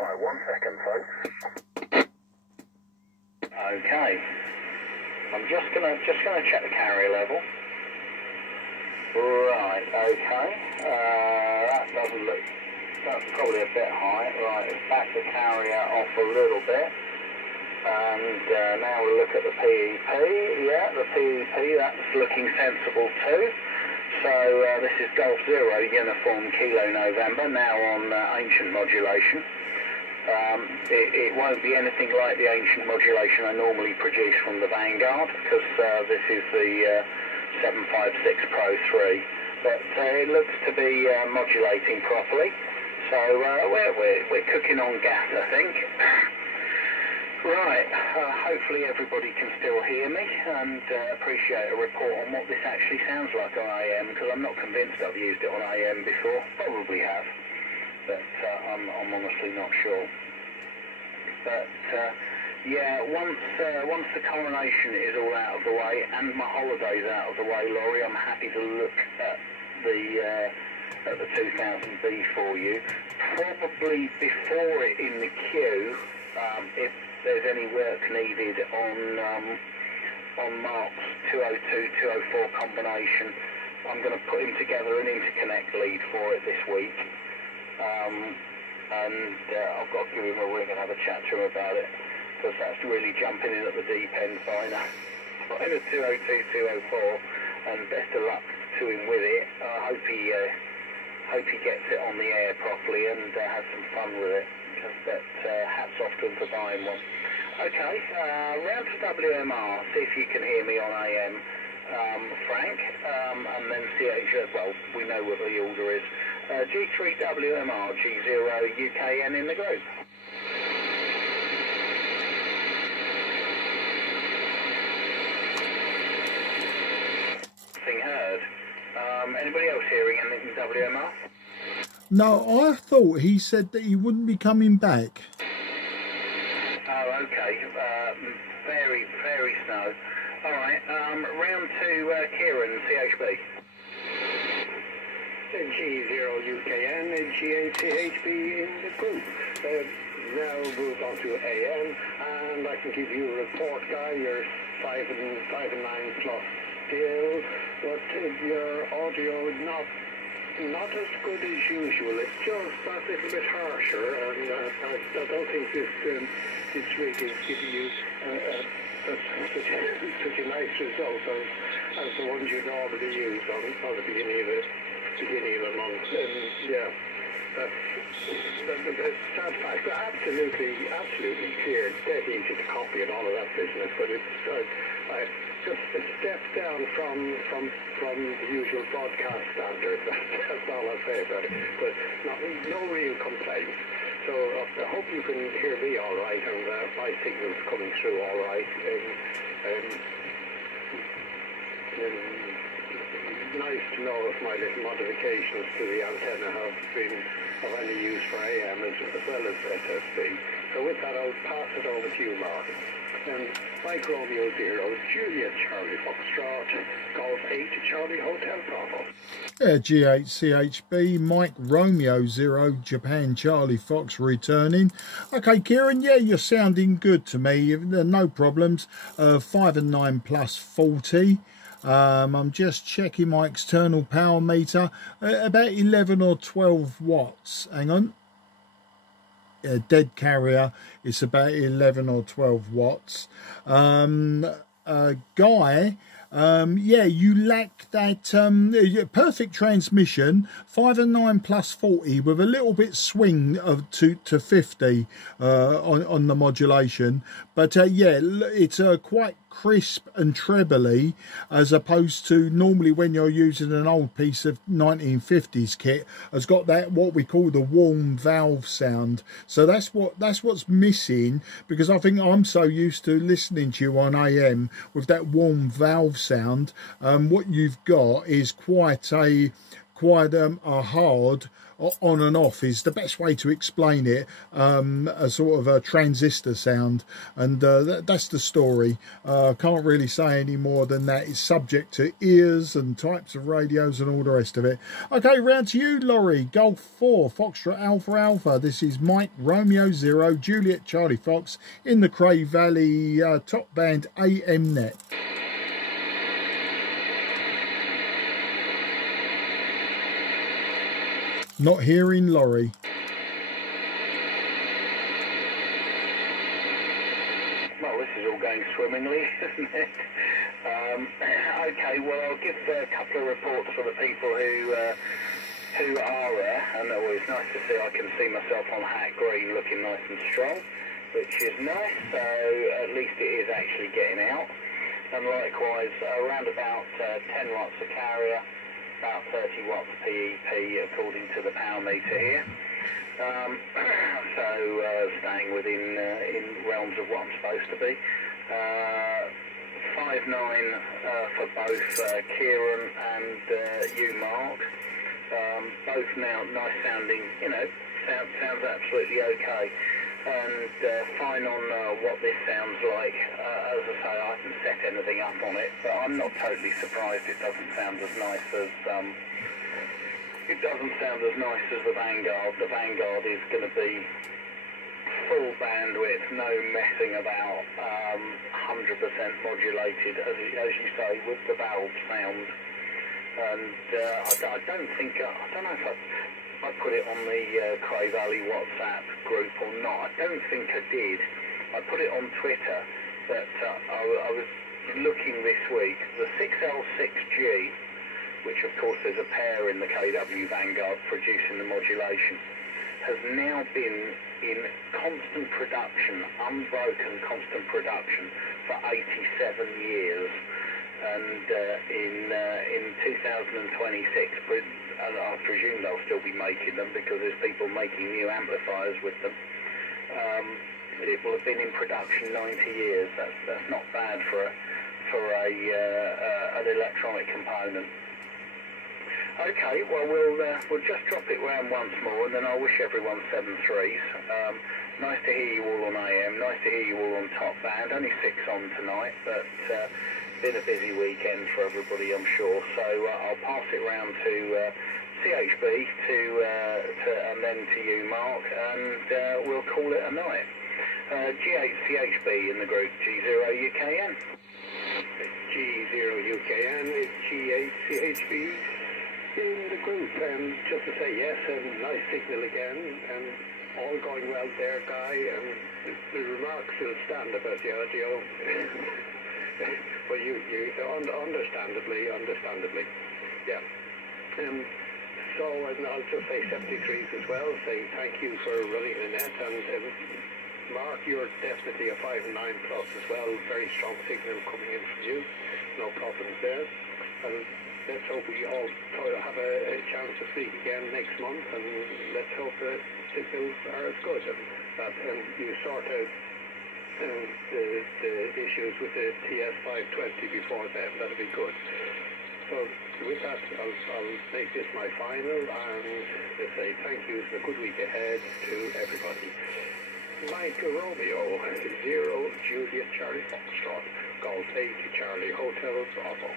Right, 1 second, folks. Okay. I'm just gonna check the carrier level. Right, okay. That doesn't look, that's probably a bit high. Right, let's back the carrier off a little bit. And now we'll look at the PEP. Yeah, the PEP, that's looking sensible too. So this is Golf Zero Uniform Kilo November, now on ancient modulation. It won't be anything like the ancient modulation I normally produce from the Vanguard, because this is the 756 Pro 3. But it looks to be modulating properly. So we're cooking on gas, I think. Right, hopefully everybody can still hear me and appreciate a report on what this actually sounds like on AM, because I'm not convinced I've used it on AM before. Probably have, but I'm honestly not sure. But yeah, once the coronation is all out of the way and my holiday's out of the way, Laurie, I'm happy to look at the 2000B for you. Probably before it in the queue, if there's any work needed on Mark's 202-204 combination, I'm going to put him together an interconnect lead for it this week, and I've got to give him a ring and have a chat to him about it, because that's really jumping in at the deep end fine a 202-204, and best of luck to him with it. I hope he gets it on the air properly and has some fun with it. But hats off to him for buying one. Okay, round to WMR, see if you can hear me on AM, Frank, and then CH, well, we know what the order is. G3WMR, G0 UKN in the group. Nothing heard. Anybody else hearing anything in WMR? No, I thought he said that he wouldn't be coming back. Oh, okay. Very snow. All right. Round to Kieran, CHB. G0 UKN and G8CHB in the group. Now move on to AM, and I can give you a report, guy. You're 5 and 9 plus still, but your audio is not as good as usual. It's just that little bit harsher, and I don't think this rig is giving you such a nice result as the ones you normally use on the beginning of the month. And yeah, that's the sad fact. Absolutely clear, dead easy to copy and all of that business, but it's just a step down from the usual broadcast standard. That's all I'll say about it. But no real complaints. So I hope you can hear me all right, and my signal's coming through all right. Nice to know if my little modifications to the antenna have been of any use for AM as well as SSB. So with that, I'll pass it over to you, Mark. Mike Romeo 0, Juliet Charlie Foxtrot, Golf 8 Charlie Hotel Bravo. G8CHB, Mike Romeo 0, Japan Charlie Fox returning. Okay, Kieran, yeah, you're sounding good to me. No problems. 5 and 9 plus 40. I'm just checking my external power meter. About 11 or 12 watts. Hang on. Dead carrier, it's about 11 or 12 watts. Guy, yeah, you lack that perfect transmission, 5 and 9 plus 40 with a little bit swing to 50 on the modulation, but yeah, it's quite crisp and trebly, as opposed to normally when you're using an old piece of 1950s kit, has got that what we call the warm valve sound. So that's what's missing, because I think I'm so used to listening to you on AM with that warm valve sound. What you've got is quite a hard on and off is the best way to explain it. A sort of a transistor sound, and that's the story. Can't really say any more than that. It's subject to ears and types of radios and all the rest of it. Okay, round to you, Laurie. Golf 4 Foxtrot Alpha Alpha. This is Mike Romeo 0 Juliet Charlie Fox in the Cray Valley top band AM net. Not hearing Laurie. Well, this is all going swimmingly, isn't it? Okay, well, I'll give a couple of reports for the people who are there, and it's nice to see. I can see myself on hat green looking nice and strong, which is nice, so at least it is actually getting out. And likewise, around about 10 watts of carrier, about 30 watts PEP according to the power meter here. So staying within in realms of what I'm supposed to be. 5.9 for both Kieran and you, Mark. Both now nice sounding, you know, sounds absolutely okay. And fine on what this sounds like. As I say, I haven't set anything up on it, but I'm not totally surprised it doesn't sound as nice as the Vanguard. The Vanguard is going to be full bandwidth, no messing about, 100% modulated, as you say, with the valve sound. And I don't know if I put it on the Cray Valley WhatsApp group or not. I don't think I did. I put it on Twitter, but I was looking this week. The 6L6G, which of course there's a pair in the KW Vanguard producing the modulation, has now been in constant production, unbroken constant production, for 87 years. And in 2026, I presume they'll still be making them because there's people making new amplifiers with them. It will have been in production 90 years. That's not bad for an electronic component. Okay, well we'll just drop it round once more, and then I'll wish everyone 7.3s. Nice to hear you all on AM. Nice to hear you all on top band. Only 6 on tonight, but been a busy weekend for everybody, I'm sure. So I'll pass it round to CHB and then to you, Mark, and we'll call it a night. G8CHB in the group, G0UKN. G0UKN is G8CHB in the group. And just to say yes, and nice signal again, and all going well there, Guy. And the remarks will stand about the audio. Well, you understandably, yeah. So, and I'll just say 73s as well. Say thank you for running the net, and Mark, you're definitely a 5 and 9 plus as well. Very strong signal coming in from you. No problems there. And let's hope we all have a chance to speak again next month, and let's hope the signals are as good, and you sort out the issues with the TS520 before then. That'll be good. So with that, I'll make this my final, and say thank you and a good week ahead to everybody. Mike Romeo 0 Juliet Charlie Foxtrot Golf 8 Charlie Hotel Bravo.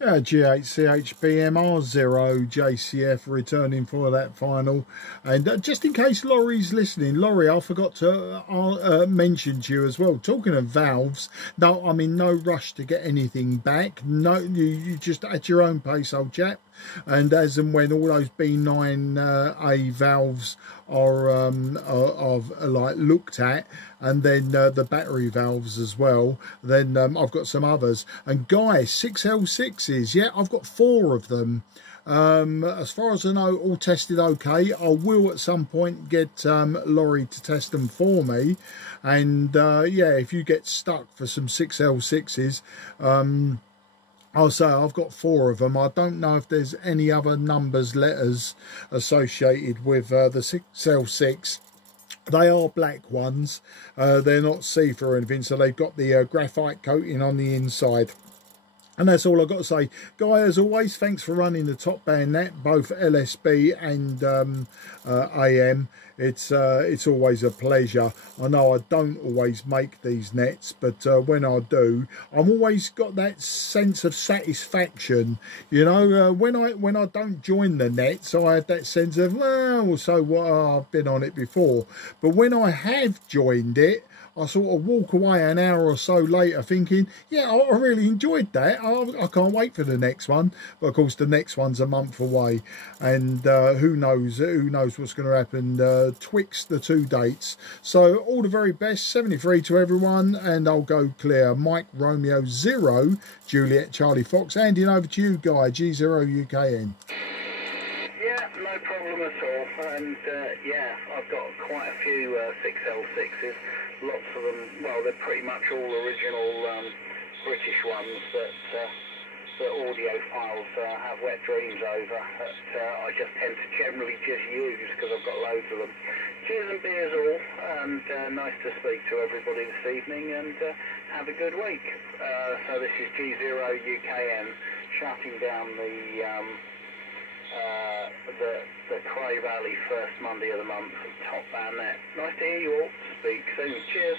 G8CHBMR0 JCF returning for that final. And just in case Laurie's listening, Laurie, I forgot to mention to you as well, talking of valves, no, I'm in no rush to get anything back. No, you just at your own pace, old chap. And as and when all those B9A valves are like looked at, and then the battery valves as well, then I've got some others. And guys, 6L6s, yeah, I've got 4 of them. As far as I know, all tested okay. I will at some point get Laurie to test them for me. And yeah, if you get stuck for some 6L6s, I'll say I've got 4 of them. I don't know if there's any other numbers, letters associated with the 6L6. They are black ones. They're not see-through or anything, so they've got the graphite coating on the inside. And that's all I've got to say. Guy, as always, thanks for running the top band net, both LSB and AM. It's always a pleasure. I know I don't always make these nets, but when I do, I'm always got that sense of satisfaction. You know, when I don't join the nets, I have that sense of, well, so what? I've been on it before. But when I have joined it, I sort of walk away an hour or so later thinking, yeah, I really enjoyed that. I can't wait for the next one. But of course, the next one's a month away, and who knows what's going to happen twixt the two dates. So all the very best, 73 to everyone, and I'll go clear. Mike Romeo 0, Juliet Charlie Fox. Handing over to you, Guy, G0UKN. Yeah, no problem at all. And yeah, I've got quite a few 6L6s. Lots of them, well, they're pretty much all original British ones that audiophiles have wet dreams over, that I just tend to generally just use because I've got loads of them. Cheers and beers all, and nice to speak to everybody this evening, and have a good week. So this is G0UKN shutting down the Cray Valley first Monday of the month, top band net. Nice to hear you all. Speak soon. Cheers.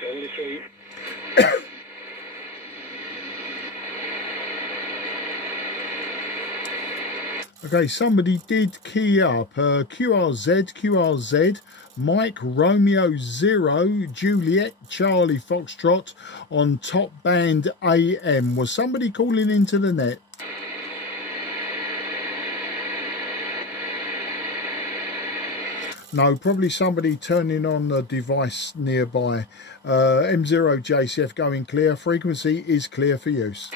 73. Okay, somebody did key up QRZ, Mike Romeo 0, Juliet Charlie Foxtrot on top band AM. Was somebody calling into the net? No, probably somebody turning on a device nearby. M0 JCF going clear. Frequency is clear for use.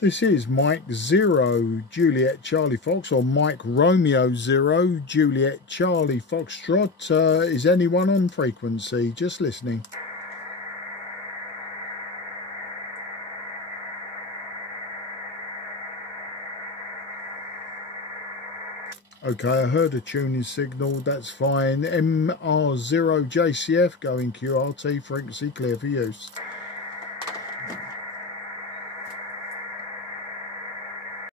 This is Mike 0, Juliet Charlie Fox, or Mike Romeo 0, Juliet Charlie Foxtrot. Is anyone on frequency? Just listening. Okay, I heard a tuning signal, that's fine. MR0 JCF going QRT, frequency clear for use.